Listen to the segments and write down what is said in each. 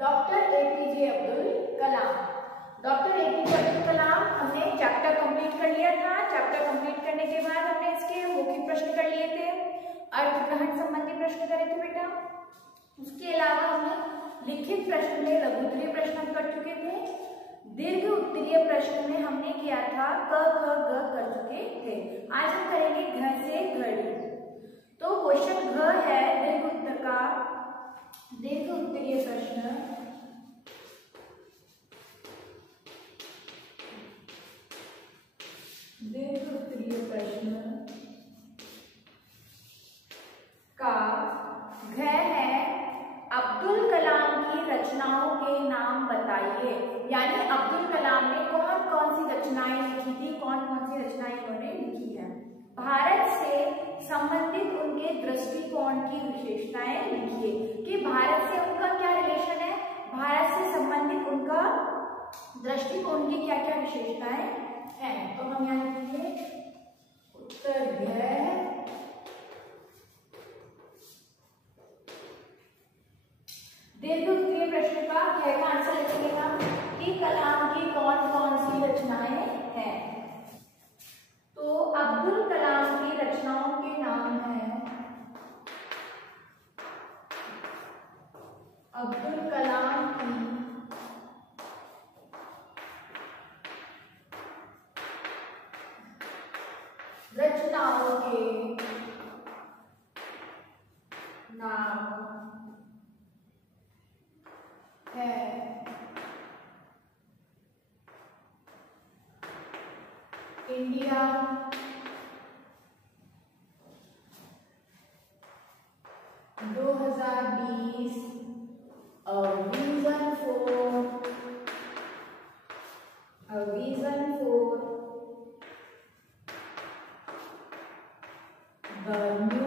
Doctor APJ Abdul Kalam. Doctor APJ Abdul Kalam हमने chapter complete कर लिया था। चैप्टर कंप्लीट करने के बाद हमने इसके मौखिक प्रश्न कर लिए थे, अर्थग्रहण संबंधी प्रश्न करे थे बेटा। उसके अलावा हमने लिखित प्रश्न में लघु उत्तरीय प्रश्न हम कर चुके थे। दीर्घ उत्तरीय प्रश्न में हमने किया था क ख ग कर चुके थे। आज हम करेंगे घ से घड़ी। तो क्वेश्चन घ है दीर्घ उत्तर का दीर्घ उत्तरीय प्रश्न। दीर्घ उत्तरीय प्रश्न का घ है अब्दुल कलाम की रचनाओं के नाम बताइए। यानी अब्दुल कलाम ने कौन कौन सी रचनाएं लिखी थी, कौन कौन सी रचनाएं उन्होंने लिखी है। भारत से संबंधित उनके दृष्टिकोण की विशेषताएं लिखिए कि भारत से उनका क्या रिलेशन है, भारत से संबंधित उनका दृष्टिकोण की क्या क्या विशेषताएं हैं। तो हम यहाँ लिखेंगे उत्तर घ। दीर्घ उत्तरीय प्रश्न का घ का आंसर लिखेंगे हम कि कलाम की कौन कौन सी रचनाएं हैं। तो अब्दुल कलाम की रचनाओं के नाम हैं अब्दुल कलाम की रचनाओं के नाम है इंडिया, दो हजार 20 vision for the new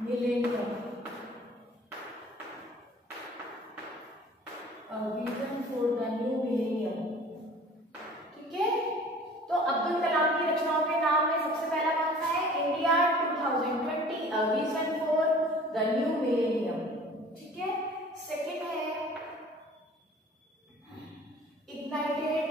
millennium. Vision for the new millennium. ठीक है, तो अब्दुल कलाम की रचनाओं के नाम में सबसे पहला कौन सा है, India 2020 a vision for the new millennium. ठीक है, सेकंड है ignited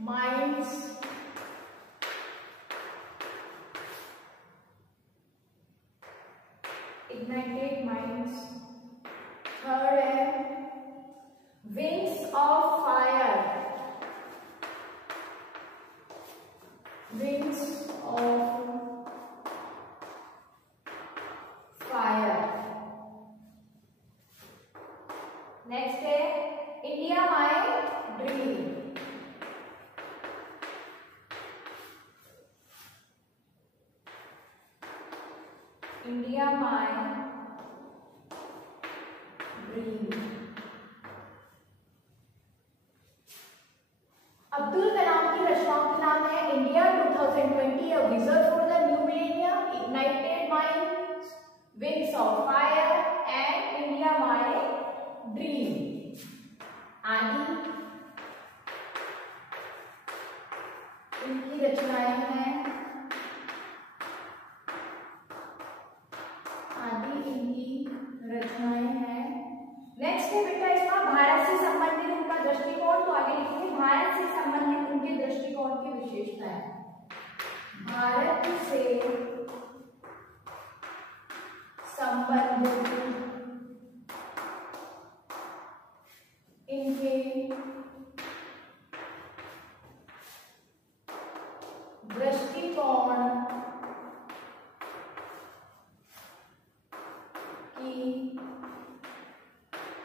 minds ignited minds। Third है wings of fire, wings of fire. Next है India my dream, India my dream. Abdul Kalam की रचनाओं के नाम है India 2020 a vision for the new millennium, ignited minds, wings of fire and India my dream आदि इनकी रचनाएं हैं, रचनाएं हैं। नेक्स्ट है बेटा इसका भारत से संबंधित उनका दृष्टिकोण। तो आगे लिखेंगे भारत से संबंधित उनके दृष्टिकोण की विशेषताएं। भारत से संबंधित इनके दृष्टिकोण की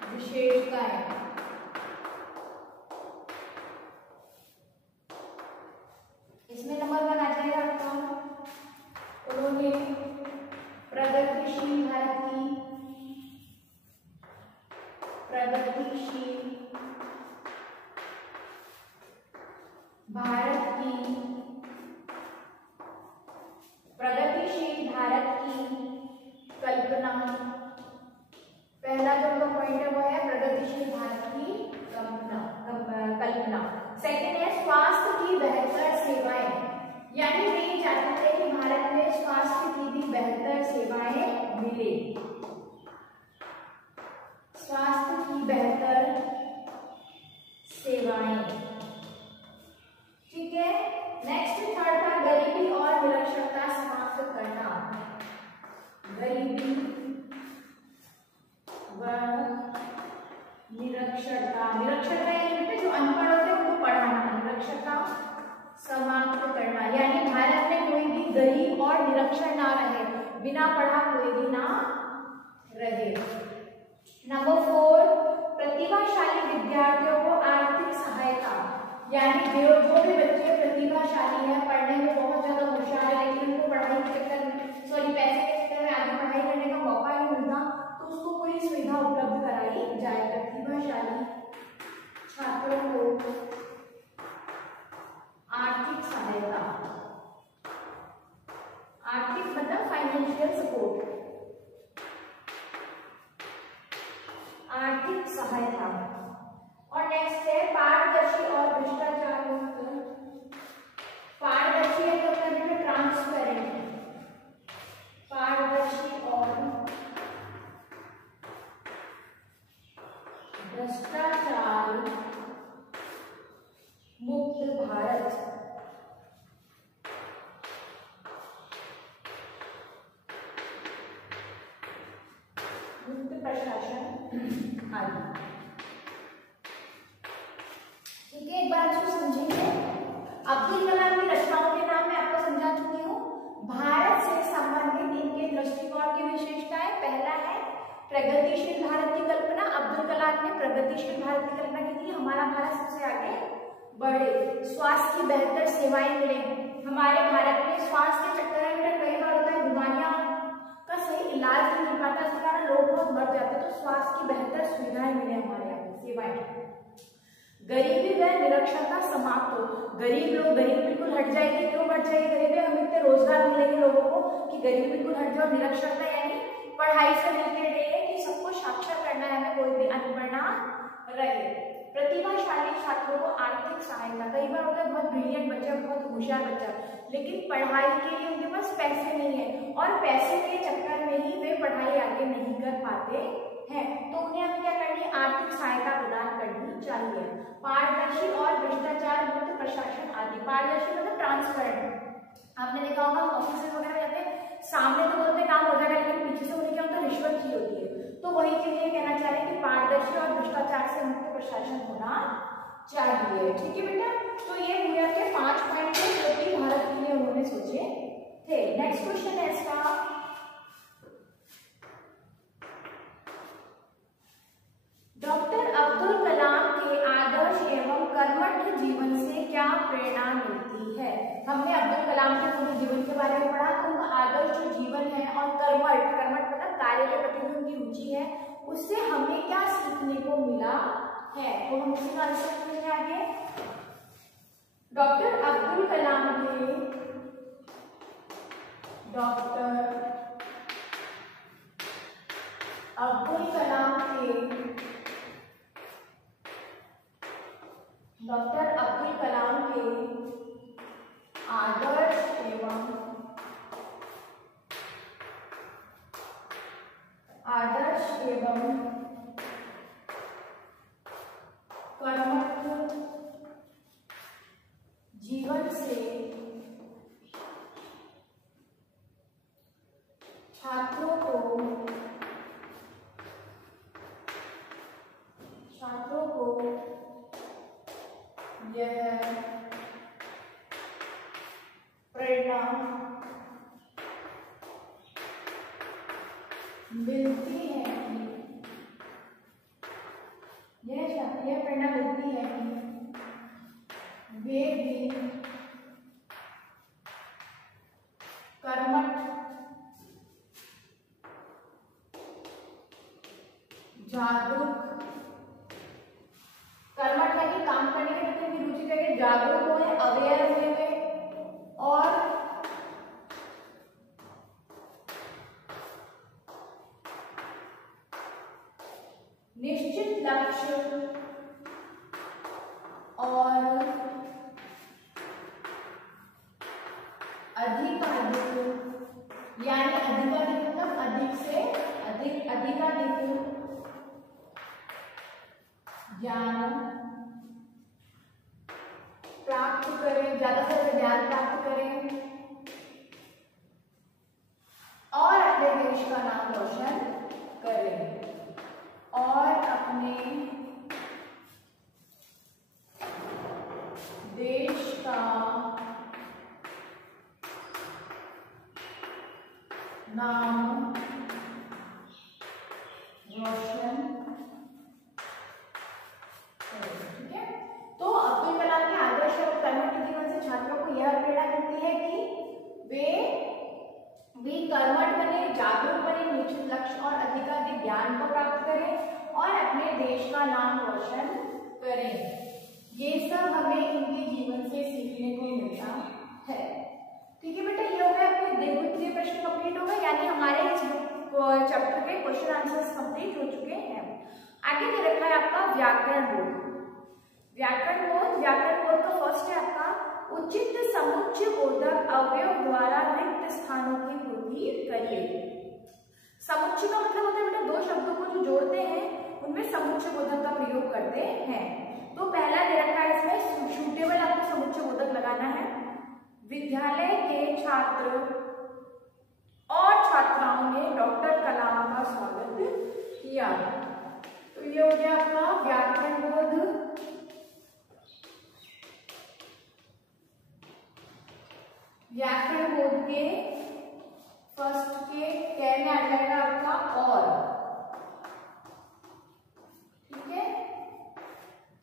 विशेषताएं। इसमें नंबर 1 आ जाएगा आपका, उन्होंने प्रगतिशील भारत की स्वास्थ्य की भी बेहतर सेवाएं मिले, स्वास्थ्य की बेहतर सेवाएं। ठीक है, नेक्स्ट थर्ड था गरीबी और निरक्षरता समाप्त करना। गरीबी व निरक्षरता, निरक्षरता यानी जो अनपढ़ होते हैं उनको पढ़ाना, निरक्षरता समाप्त करना, यानी भारत में कोई भी गरीब और निरक्षर ना रहे, बिना पढ़ा कोई भी ना रहे। नंबर 4, प्रतिभाशाली विद्यार्थियों को आर्थिक सहायता, यानी जो भी बच्चे प्रतिभाशाली है, पढ़ने में बहुत ज्यादा होशियार है, लेकिन उनको पढ़ाई के चक्कर में पैसे के चक्कर में आगे पढ़ाई करने का मौका नहीं मिलता, तो उसको पूरी सुविधा उपलब्ध कराई जाए। प्रतिभाशाली छात्रों को आर्थिक सहायता, आर्थिक मतलब फाइनेंशियल सपोर्ट, आर्थिक सहायता। और नेक्स्ट है पारदर्शी और भ्रष्टाचार मुक्त। पारदर्शी है तो मतलब ट्रांसपेरेंट, पारदर्शी और भ्रष्टाचार मुक्त भारत, मुक्त प्रशासन आदि। ठीक है, एक बार इसको समझेंगे। अब्दुल कलाम की रचनाओं के नाम मैं आपको समझा चुकी हूँ। भारत से संबंधित इनके दृष्टिकोण की विशेषताएं, पहला है प्रगतिशील भारत की कल्पना। अब्दुल कलाम ने प्रगतिशील भारत की कल्पना की थी, हमारा भारत सबसे आगे बढ़े, स्वास्थ्य की बेहतर सेवाएं मिले। हमारे भारत में स्वास्थ्य के चक्कर में कई बार होता है बीमारियां का सही इलाज नहीं मिल पाता, इसके कारण लोग बहुत मर जाते हैं, तो स्वास्थ्य की बेहतर सुविधाएं मिले हमारे यहाँ पे, सेवाएं। गरीबी व निरक्षरता समाप्त हो, गरीब लोग, गरीब बिल्कुल हट जाएगी। क्यों हट जाएगी गरीबी? हमें इतने रोजगार मिलेंगे लोगों को कि गरीबी बिल्कुल हट जाए। निरक्षरता यानी पढ़ाई से रिलेटेड है कि सबको साक्षर करना है, हमें कोई भी अनपढ़ ना रहे। प्रतिभाशाली छात्रों को आर्थिक सहायता, कई बार होता है बहुत ब्रिलियंट बच्चा, बहुत होशियार बच्चा, लेकिन पढ़ाई के लिए उनके पास पैसे नहीं है और पैसे के चक्कर में ही वे पढ़ाई आगे नहीं कर पाते हैं, तो उन्हें हमें क्या करनी है? आर्थिक सहायता प्रदान करनी चाहिए। पारदर्शी और भ्रष्टाचार मुक्त प्रशासन आदि। पारदर्शी मतलब ट्रांसपेरेंट, आपने देखा होगा ऑफिस वगैरह जाते हैं, सामने तो बोलते काम हो जाएगा, लेकिन पीछे से उन्हें क्या होता है? रिश्वत ही होती है। तो वही चीज ये कहना चाह रहे हैं कि पारदर्शी और भ्रष्टाचार से मुक्त प्रशासन होना चाहिए। ठीक है बेटा, तो ये हुए आपके 5 पॉइंट जो कि भारत के लिए उन्होंने सोचे थे। नेक्स्ट क्वेश्चन है इसका, डॉक्टर अब्दुल कलाम के आदर्श एवं कर्मठ जीवन से क्या प्रेरणा मिलती है? हमने अब्दुल कलाम के पूरे जीवन के बारे में पढ़ा, तो उनका आदर्श जो जीवन है और कर्मठ, कर्मठ मतलब कार्य के प्रति उनकी रुचि है, उससे हमें क्या सीखने को मिला है? तो हम उसी का आंसर करेंगे आगे। डॉक्टर अब्दुल कलाम के, डॉक्टर अब्दुल कलाम के, डॉक्टर अब्दुल कलाम के आदर्श एवं कर्मठ जीवन से छात्रों को यह प्रेरणा मिलती है कि यह प्रेरणा मिलती है कि वे भी कर्मठ, जागरूक, कर्मठ है कि काम करने के प्रति उनकी रुचि करके जागरूक हुए, अवेयर हुए और निश्चित लक्ष्य और अधिकाधिक ज्ञान प्राप्त करें, ज्यादा से ज्यादा ज्ञान प्राप्त करें और अपने देश का नाम रोशन करें, और अपने देश का नाम रोशन करें। ठीक है, तो अब्दुल कलाम के आदर्श और कर्मठ जीवन से छात्रों को यह प्रेरणा मिलती है कि वे भी कर्मठ बने, जागरूक बने, निश्चित लक्ष्य और अधिकाधिक ज्ञान को प्राप्त करें और अपने देश का नाम रोशन करें। ये सब हमें इनके जीवन से सीखने को मिलता है। ठीक है बेटा, ये हो गया आपके दीर्घवृत्तीय प्रश्न कंप्लीट हो गए, यानी हमारे इस चैप्टर के क्वेश्चन आंसर्स कंप्लीट हो चुके हैं। आगे दे रखा है आपका व्याकरण बोध। व्याकरण बोध का फर्स्ट है आपका उचित समुच्चय बोधक अवयव द्वारा रिक्त स्थानों की पूर्ति करिए। समुच्चय का मतलब होता है बेटा दो शब्दों को जो जोड़ते हैं उनमें समुच्चय बोधक का प्रयोग करते हैं। तो पहला दे रखा है इसमें सूटेबल आपको समुच्चय बोधक लगाना है। विद्यालय के छात्र और छात्राओं ने डॉक्टर कलाम का स्वागत किया। तो ये हो गया आपका व्याकरण बोध। व्याकरण बोध के फर्स्ट के कहने आ जाएगा आपका और। ठीक है,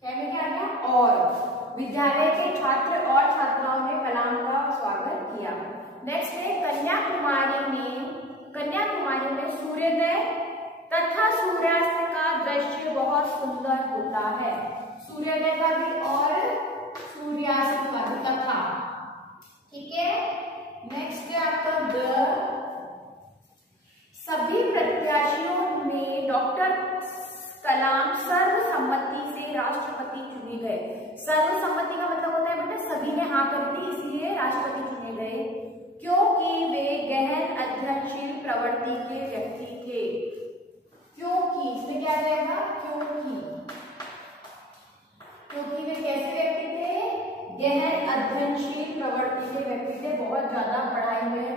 कहने क्या आ गया और। विद्यालय के छात्र और छात्राओं ने कलाम का स्वागत किया। नेक्स्ट है कन्याकुमारी में सूर्योदय तथा सूर्यास्त का दृश्य बहुत सुंदर होता है। सूर्योदय का भी और सूर्यास्त का भी तथा। ठीक है, नेक्स्ट है आपका सभी प्रत्याशियों में डॉक्टर कलाम सर्वसम्मति से राष्ट्रपति चुने गए। सर्वसम्मति का मतलब होता है बेटा सभी ने हाँ कर दी इसलिए राष्ट्रपति चुने गए, क्योंकि वे गहन अध्ययनशील प्रवृत्ति के व्यक्ति थे। क्योंकि इसमें क्या जाएगा, क्योंकि वे कैसे व्यक्ति थे, गहन अध्ययनशील प्रवृत्ति के व्यक्ति थे। बहुत ज्यादा पढ़ाई में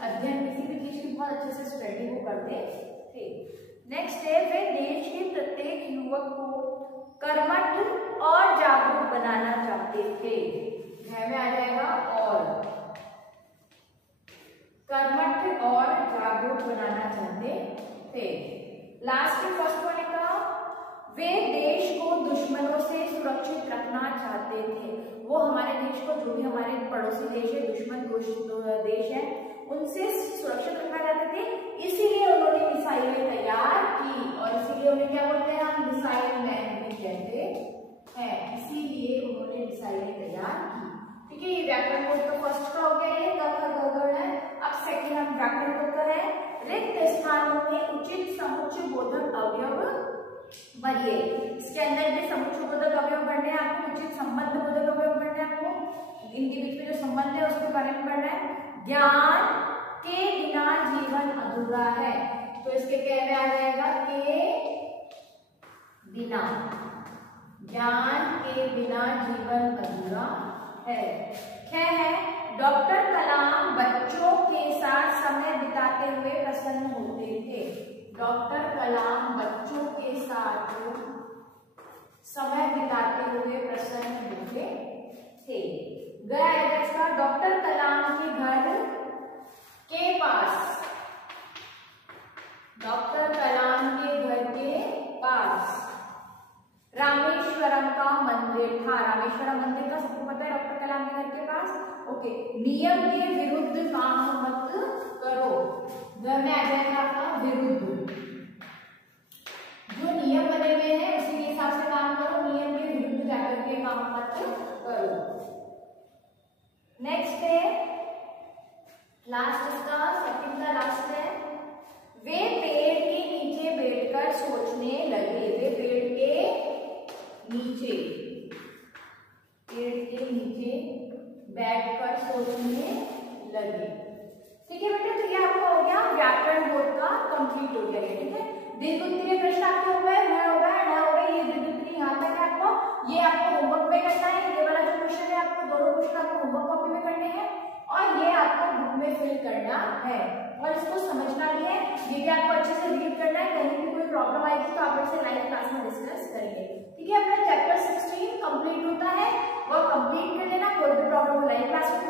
अध्ययन किसी भी चीज की बहुत अच्छे से स्टडी को करते थे। नेक्स्ट है वे देश के प्रत्येक युवक को कर्मठ और जागरूक बनाना चाहते थे। में आ जाएगा और कर्मठ और जागरूक बनाना चाहते थे। लास्ट फर्स्ट वाले का वे देश को दुश्मनों से सुरक्षित रखना चाहते थे। वो हमारे देश को, जो भी हमारे पड़ोसी देश है, दुश्मन देश है, उनसे सुरक्षित रखना चाहते थे, इसीलिए उन्होंने मिसाइलें तैयार की। और इसीलिए उन्हें क्या बोलते हैं, हम मिसाइल मैन भी कहते हैं। इसीलिए उन्होंने मिसाइलें तैयार की। ठीक है, ये व्याकरण बोध का फर्स्ट का हो गया, ये गगन है। अब सेकंड हम व्याकरण बोध का है रिक्त स्थानों में उचित समुच्चय बोधक अवयव भरिए। इसके अंदर भी समुच्चय बोधक अवयव भरने हैं आपको, उचित संबंध बोधक अवयव भरने हैं आपको, इनके बीच में जो संबंध है उसके बारे में पढ़ना है। ज्ञान के बिना जीवन अधूरा है, तो इसके क्या में आ जाएगा, के बिना, ज्ञान के बिना जीवन अधूरा है। डॉक्टर कलाम बच्चों के साथ समय बिताते हुए प्रसन्न होते थे। डॉक्टर कलाम बच्चों के साथ समय बिताते हुए प्रसन्न होते थे। गया एड्रेस का डॉक्टर कलाम के घर के पास, डॉक्टर कलाम के घर के पास रामेश्वरम का मंदिर था। रामेश्वरम मंदिर का सबको पता है, डॉक्टर कलाम के घर के पास। ओके, नियम के विरुद्ध काम मत करो। घर में आ जाएगा आपका विरुद्ध, जो नियम बने हुए हैं उसी के हिसाब से काम करो, नियम के विरुद्ध जाकर के काम मत करो। नेक्स्ट है लास्ट, इसका सेकंड का लास्ट है वे पेड़ के नीचे बैठकर सोचने लगे। वे पेड़ के नीचे बैठकर सोचने लगे। ठीक है बेटा, तो ये आपका हो गया व्याकरण बोध का कंप्लीट हो गया। ठीक है, दीर्घ उत्तरीय प्रश्न आपके हो गए, हो गए, ये दीर्घ उत्तरीय यहाँ तक ये भी आपको अच्छे से रीड करना है, कहीं भी कोई प्रॉब्लम आएगी तो आप इसे लाइव क्लास में डिस्कस करेंगे। ठीक है, अपना चैप्टर 16 कंप्लीट होता है, वह कंप्लीट कर लेना। कोई भी प्रॉब्लम लाइव क्लास में